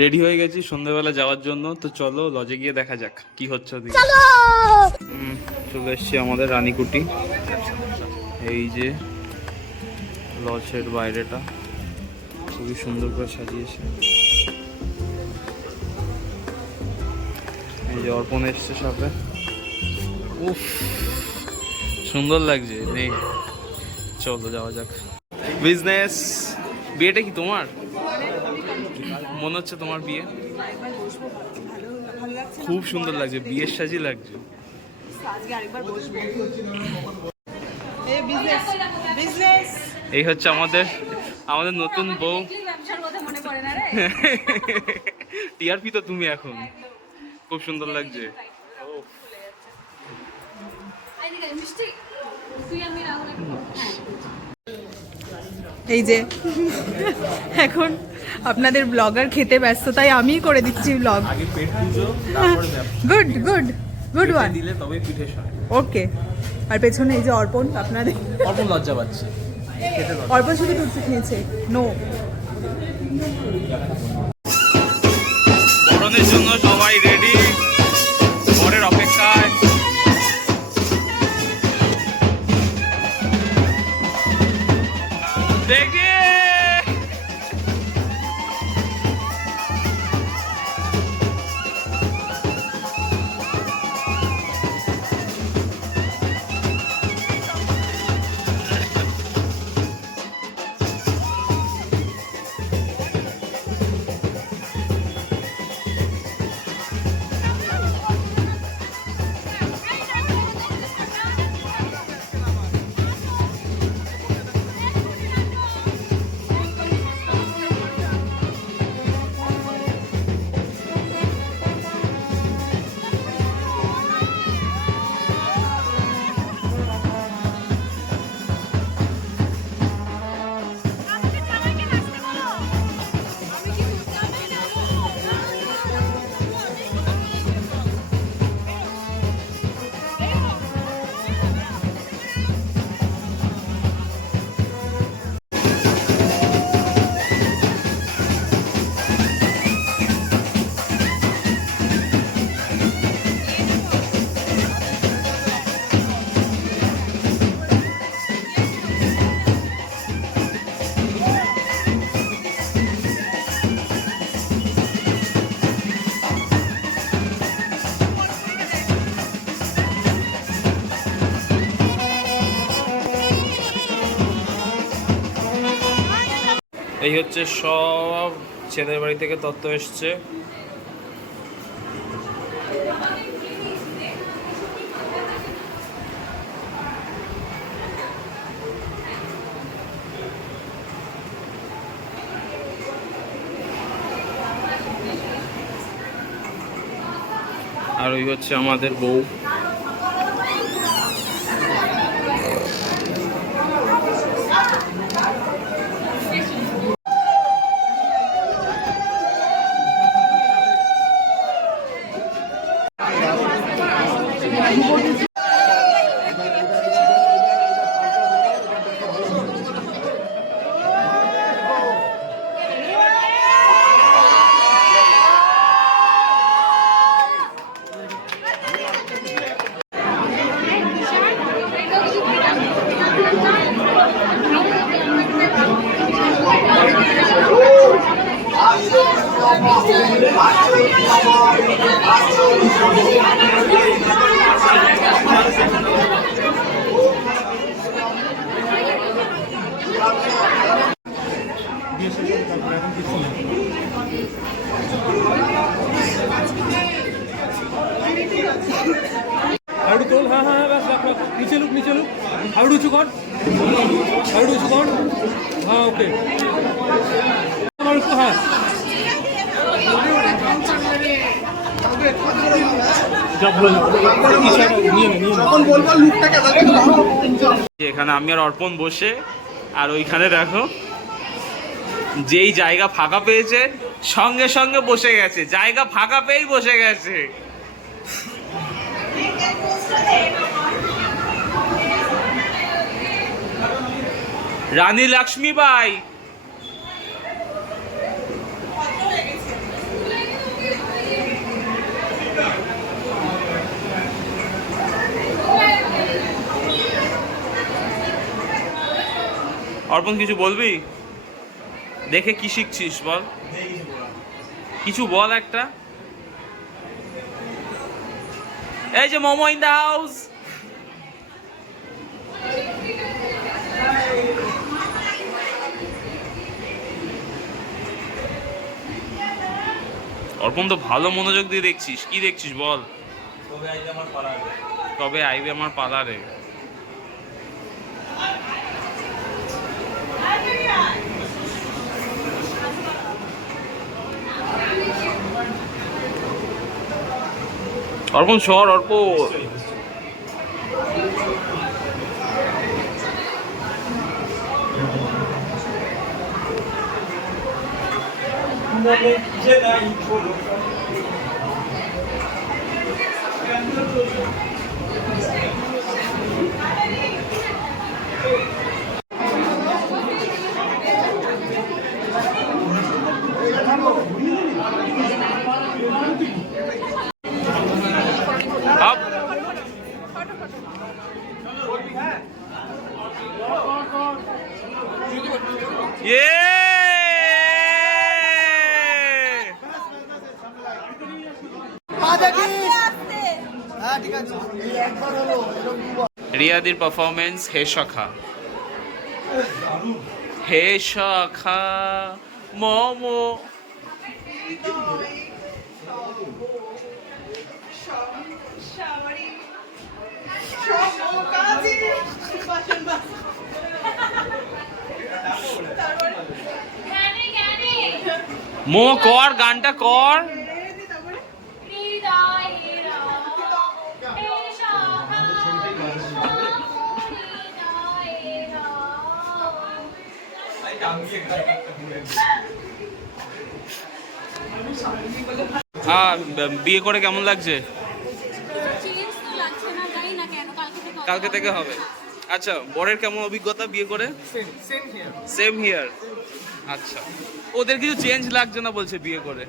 Ready হয়ে গেছি সন্ধ্যাবেলা যাওয়ার জন্য, তো চলো লজে গিয়ে দেখা যাক কি হচ্ছে ওদিকে। চলে এসছি আমাদের রানীকুটি। এই যে লজের বাইরেটা খুবই সুন্দর করে সাজিয়েছে। এই যে অর্পণ এসছে সাথে, উফ সুন্দর লাগছে। নেই চলো যাওয়া যাক। বিজনেস, বিয়েটা কি তোমার? মনে হচ্ছে তোমার বিয়ে। খুব সুন্দর লাগছে, বিয়ের সাজি লাগছে। এই হচ্ছে আমাদের আমাদের নতুন বউ। টিআরপি তো তুমি এখন, খুব সুন্দর লাগছে। এই যে এখন আপনাদের ব্লগার খেতে ব্যস্ত, তাই আমিই করে দিচ্ছি ব্লগ। আগে পেট পুজো, তারপরে গুড গুড গুড ওয়ান। দিলে তবে পিঠে সয়। ওকে। আর পেছনে এই যে অর্পণ, আপনাদের অর্পণ লজ্জা পাচ্ছে। অর্পণ শুধু টুকটু খেয়েছে, নো। বরণের জন্য সবাই রেডি, বরের অপেক্ষায়। দেখি এই হচ্ছে সব ছেলের বাড়ি থেকে তত্ত্ব এসছে। আর ওই হচ্ছে আমাদের বউ। हाउडू तोल, हाँ हाँ बस रख रख, नीचे लुक हाउडू चुकॉन, हाँ ओके और उसको हाँ এখানে আমি আর অর্পণ বসে, আর ওইখানে দেখো যেই জায়গা ফাঁকা পেয়েছে সঙ্গে সঙ্গে বসে গেছে, জায়গা ফাঁকা পেয়েই বসে গেছে। রানী লক্ষ্মীবাই। অর্পণ কিছু বলবি? দেখে কি শিখছিস বল, কিছু বল একটা। এই যে মোমো ইন দ্য হাউস। অর্পণ তো ভালো মনোযোগ দিয়ে দেখছিস, কি দেখছিস বল? কবে আইবে আমার পার্লারে? অর্পণ সর, অর্পণ আপ। রিয়াদির পারফরমেন্স হে সখা, হে সখা মোমো। মো কর, গানটা কর। বিয়ে করে কেমন লাগছে? কালকে থেকে হবে। আচ্ছা, বরের কেমন অভিজ্ঞতা বিয়ে করে? Same here. আচ্ছা, ওদের কিছু চেঞ্জ লাগছে না বলছে বিয়ে করে।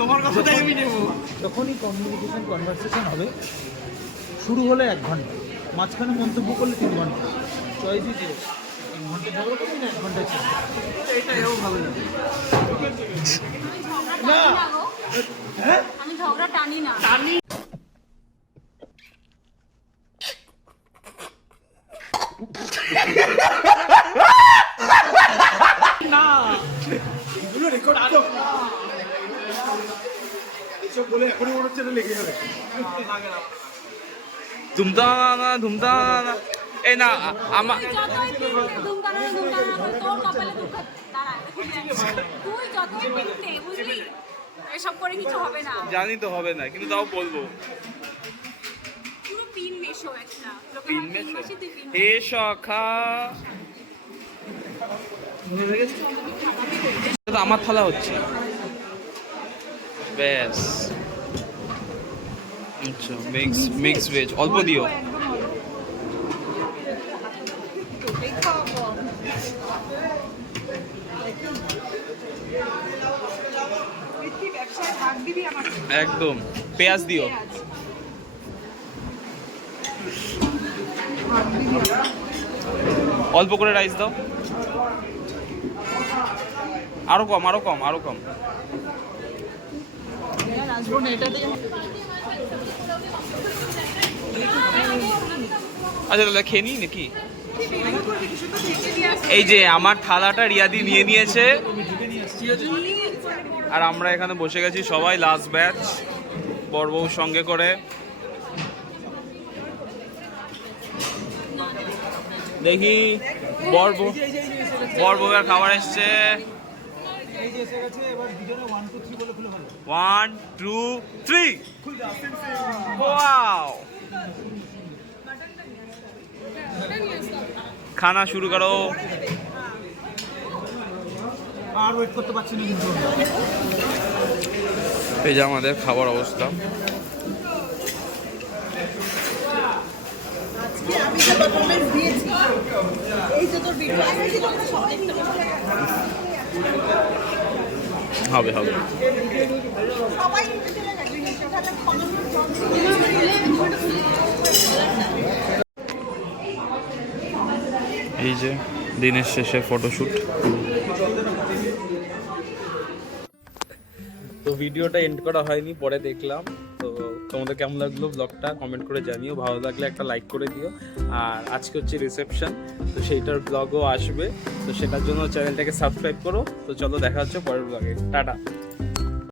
তোমার কথাটাই আমি নেব। যখনই কমিউনিকেশন কনভারসেশন হবে, শুরু হলে 1 ঘন্টা, মাঝখানে মন্তব্য করলে 3 ঘন্টা, চয়েসই ছিল 1 ঘন্টা ঝগড়া করবি না 1 ঘন্টা ছিল। এটা এও ভালো লাগে না। আমি ঝগড়া টানি না। না এগুলো রেকর্ড আরো এসব বলে এখনই মনে হচ্ছে লেগে যাবে। ধুমধানা ধুমধানা। এই না আমার তুই যতই পিনতে বুঝলি, এসব করে কিছু হবে না। জানি তো হবে না, কিন্তু তাও বলবো। পুরো পিন মেশো একটা। পিন মেশো। হে সখা। এটা আমার থালা হচ্ছে। ব্যাস। আচ্ছা, মিক্স ভেজ অল্প দিও। একদম পেঁয়াজ দিও। অল্প করে রাইস দাও। আরো কম, আরো কম, আরো কম। আচ্ছা তাহলে খেয়ে নিই নাকি? এই যে আমার থালাটা রিয়াদি নিয়ে নিয়েছে, আর আমরা এখানে বসে গেছি সবাই লাস্ট ব্যাচ বর বউ সঙ্গে করে। দেখি বর বউয়ের খাবার এসছে। 1 2 3 ওয়াও। খানা শুরু করো। আর ওয়েট করতে পারছি না কিন্তু। এই যে আমাদের খাবার অবস্থা। আমি যে পারফরম্যান্স দিয়েছি এই যে তোর ভিডিও আইছি তোমরা সবাই হবে হবে। সবাই চলে যাবে ওখানে ফলোয়ার জব এই যে দিনের শেষে ফটোশুট। তো ভিডিওটা এন্ড করা হয়নি, পরে দেখলাম। তো তোমাদের কেমন লাগলো ব্লগটা কমেন্ট করে জানিও, ভালো লাগলে একটা লাইক করে দিও। আর আজকে হচ্ছে রিসেপশন, তো সেইটার ব্লগও আসবে, তো সেটার জন্য চ্যানেলটাকে সাবস্ক্রাইব করো। তো চলো দেখা হচ্ছে পরের ব্লগে, টাটা।